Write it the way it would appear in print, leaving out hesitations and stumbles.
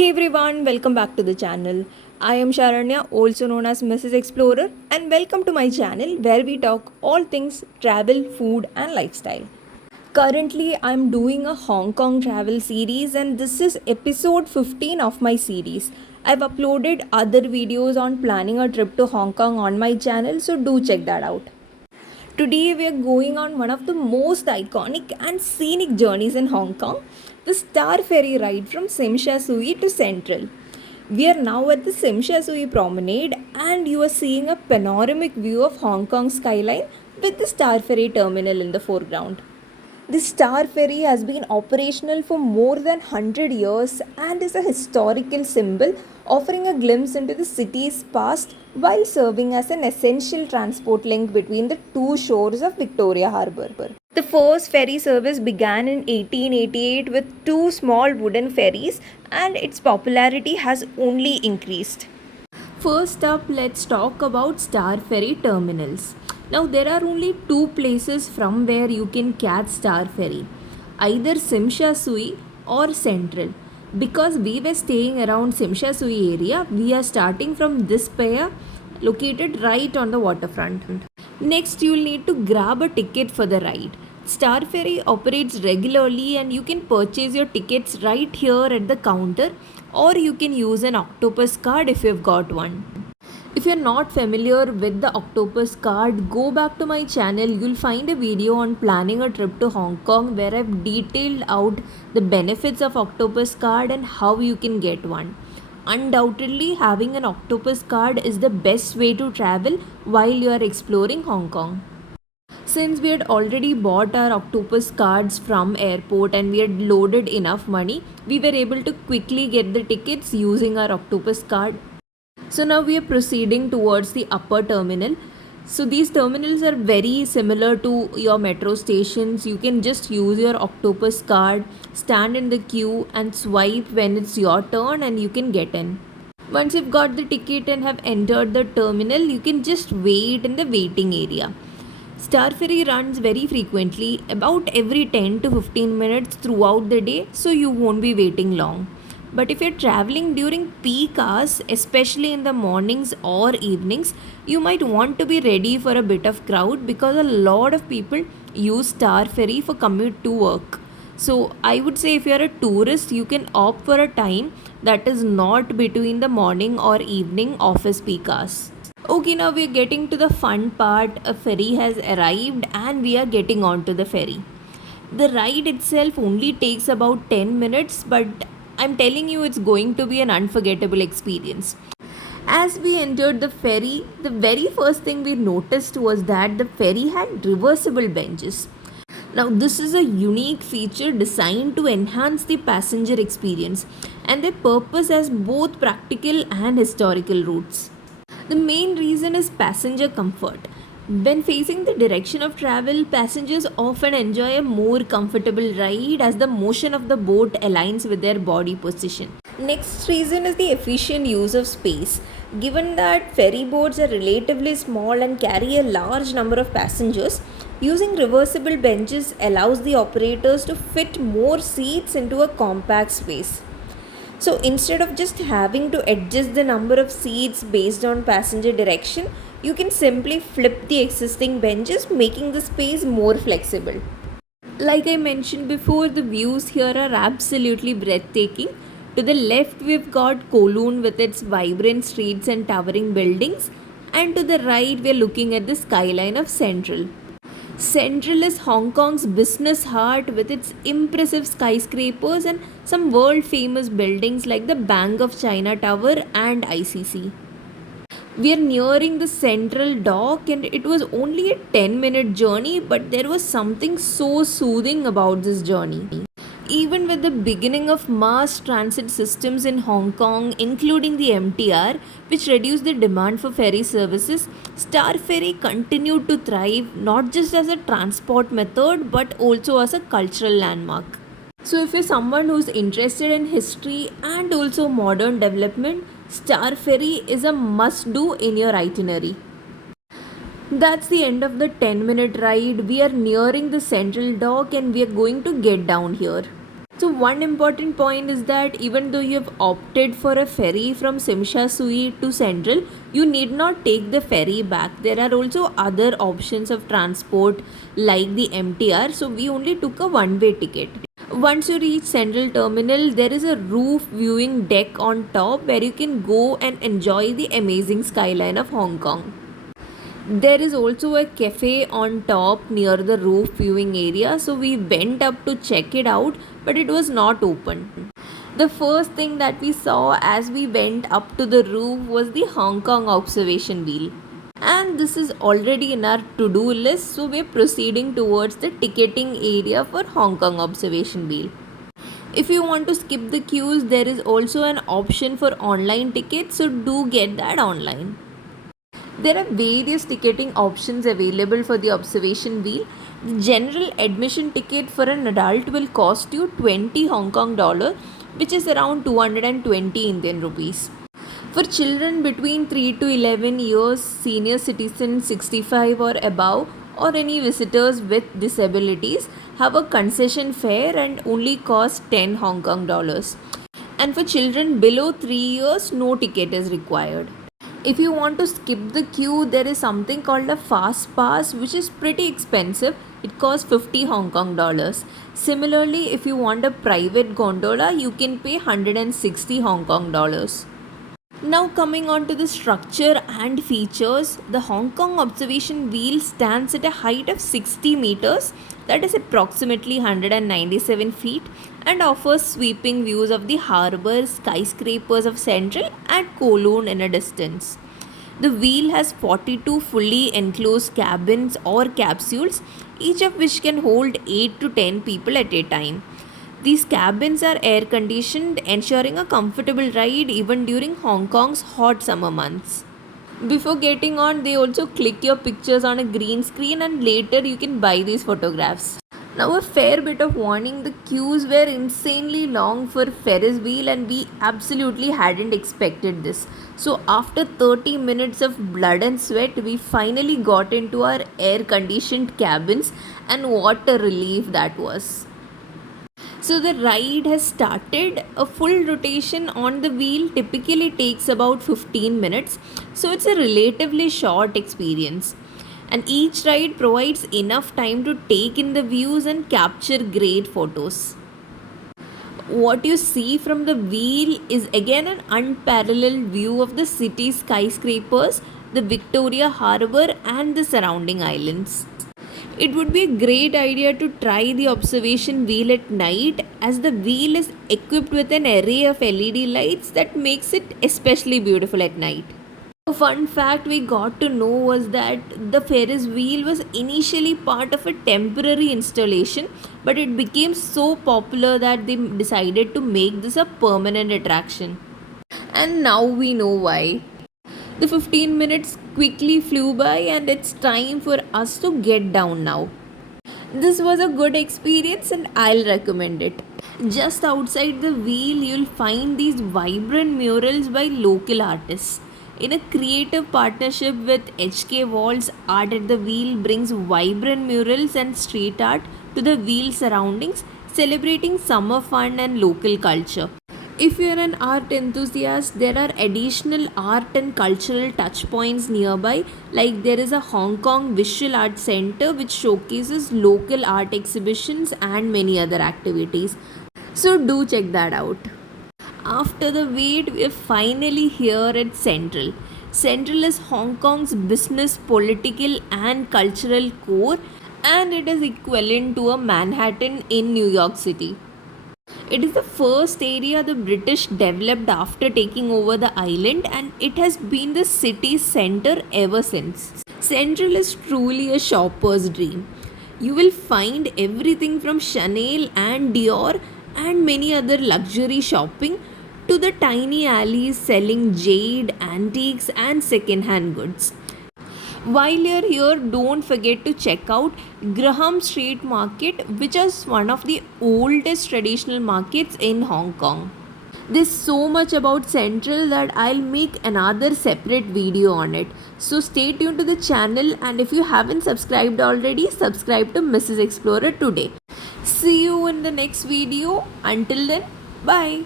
Hey everyone, welcome back to the channel. I am Sharanya, also known as Mrs. Explorer, and welcome to my channel where we talk all things travel, food, and lifestyle. Currently, I'm doing a Hong Kong travel series, and this is episode 15 of my series. I've uploaded other videos on planning a trip to Hong Kong on my channel, so do check that out. Today, we are going on one of the most iconic and scenic journeys in Hong Kong, the Star Ferry ride from Tsim Sha Tsui to Central. We are now at the Tsim Sha Tsui promenade, and you are seeing a panoramic view of Hong Kong skyline with the Star Ferry terminal in the foreground. The Star Ferry has been operational for more than 100 years and is a historical symbol offering a glimpse into the city's past while serving as an essential transport link between the two shores of Victoria Harbour. The first ferry service began in 1888 with two small wooden ferries, and its popularity has only increased. First up, let's talk about Star Ferry terminals. Now, there are only two places from where you can catch Star Ferry, either Tsim Sha Tsui or Central. Because we were staying around Tsim Sha Tsui area, we are starting from this pier located right on the waterfront. Next, you will need to grab a ticket for the ride. Star Ferry operates regularly and you can purchase your tickets right here at the counter, or you can use an octopus card if you've got one. If you're not familiar with the octopus card, go back to my channel. You'll find a video on planning a trip to Hong Kong where I've detailed out the benefits of octopus card and how you can get one. Undoubtedly, having an octopus card is the best way to travel while you are exploring Hong Kong. Since we had already bought our octopus cards from airport and we had loaded enough money, we were able to quickly get the tickets using our octopus card. So now we are proceeding towards the upper terminal. So these terminals are very similar to your metro stations. You can just use your octopus card, stand in the queue and swipe when it's your turn and you can get in. Once you've got the ticket and have entered the terminal, you can just wait in the waiting area. Star Ferry runs very frequently, about every 10 to 15 minutes throughout the day, so you won't be waiting long. But if you're traveling during peak hours, especially in the mornings or evenings, you might want to be ready for a bit of crowd because a lot of people use Star Ferry for commute to work. So I would say if you're a tourist, you can opt for a time that is not between the morning or evening office peak hours. Okay, now we're getting to the fun part. A ferry has arrived and we are getting onto the ferry. The ride itself only takes about 10 minutes, but I'm telling you, it's going to be an unforgettable experience. As we entered the ferry, the very first thing we noticed was that the ferry had reversible benches. Now, this is a unique feature designed to enhance the passenger experience, and their purpose has both practical and historical roots. The main reason is passenger comfort. When facing the direction of travel, passengers often enjoy a more comfortable ride as the motion of the boat aligns with their body position. Next reason is the efficient use of space. Given that ferry boats are relatively small and carry a large number of passengers, using reversible benches allows the operators to fit more seats into a compact space. So instead of just having to adjust the number of seats based on passenger direction, you can simply flip the existing benches, making the space more flexible. Like I mentioned before, the views here are absolutely breathtaking. To the left, we've got Kowloon with its vibrant streets and towering buildings, and to the right, we're looking at the skyline of Central. Central is Hong Kong's business heart with its impressive skyscrapers and some world famous buildings like the Bank of China Tower and ICC. We are nearing the Central Dock and it was only a 10-minute journey, but there was something so soothing about this journey. Even with the beginning of mass transit systems in Hong Kong, including the MTR, which reduced the demand for ferry services, Star Ferry continued to thrive not just as a transport method but also as a cultural landmark. So, if you're someone who's interested in history and also modern development, Star Ferry is a must do in your itinerary. That's the end of the 10-minute ride. We are nearing the Central Dock and we are going to get down here. So one important point is that even though you have opted for a ferry from Simsha Sui to Central, you need not take the ferry back. There are also other options of transport like the MTR. So we only took a one-way ticket. Once you reach Central Terminal, there is a roof viewing deck on top where you can go and enjoy the amazing skyline of Hong Kong. There is also a cafe on top near the roof viewing area, so we went up to check it out, but it was not open. The first thing that we saw as we went up to the roof was the Hong Kong observation wheel. And this is already in our to-do list, so we're proceeding towards the ticketing area for Hong Kong observation wheel. If you want to skip the queues, there is also an option for online tickets, so do get that online. There are various ticketing options available for the observation wheel. The general admission ticket for an adult will cost you 20 Hong Kong dollar, which is around 220 Indian rupees. For children between 3 to 11 years, senior citizens 65 or above, or any visitors with disabilities have a concession fare and only cost 10 Hong Kong dollars. And for children below 3 years, no ticket is required. If you want to skip the queue, there is something called a fast pass, which is pretty expensive. It costs 50 Hong Kong dollars. Similarly, if you want a private gondola, you can pay 160 Hong Kong dollars. Now coming on to the structure and features, the Hong Kong observation wheel stands at a height of 60 meters, that is approximately 197 feet, and offers sweeping views of the harbour, skyscrapers of Central and Kowloon in a distance. The wheel has 42 fully enclosed cabins or capsules, each of which can hold 8 to 10 people at a time. These cabins are air conditioned, ensuring a comfortable ride even during Hong Kong's hot summer months. Before getting on, they also click your pictures on a green screen and later you can buy these photographs. Now a fair bit of warning, the queues were insanely long for Ferris wheel and we absolutely hadn't expected this. So after 30 minutes of blood and sweat, we finally got into our air conditioned cabins, and what a relief that was. So the ride has started. A full rotation on the wheel typically takes about 15 minutes, so it's a relatively short experience. And each ride provides enough time to take in the views and capture great photos. What you see from the wheel is again an unparalleled view of the city's skyscrapers, the Victoria Harbour, and the surrounding islands. It would be a great idea to try the observation wheel at night, as the wheel is equipped with an array of LED lights that makes it especially beautiful at night. A fun fact we got to know was that the Ferris wheel was initially part of a temporary installation, but it became so popular that they decided to make this a permanent attraction. And now we know why. The 15 minutes quickly flew by and it's time for us to get down now. This was a good experience and I'll recommend it. Just outside the wheel, you'll find these vibrant murals by local artists. In a creative partnership with HK Walls, Art at the Wheel brings vibrant murals and street art to the wheel surroundings, celebrating summer fun and local culture. If you are an art enthusiast, there are additional art and cultural touchpoints nearby, like there is a Hong Kong Visual Art Center which showcases local art exhibitions and many other activities. So do check that out. After the wait, we are finally here at Central. Central is Hong Kong's business, political and cultural core, and it is equivalent to a Manhattan in New York City. It is the first area the British developed after taking over the island, and it has been the city's center ever since. Central is truly a shopper's dream. You will find everything from Chanel and Dior and many other luxury shopping to the tiny alleys selling jade, antiques and second-hand goods. While you're here, don't forget to check out Graham Street Market, which is one of the oldest traditional markets in Hong Kong. There's so much about Central that I'll make another separate video on it. So stay tuned to the channel, and if you haven't subscribed already, subscribe to Mrs. Explorer today. See you in the next video. Until then, bye.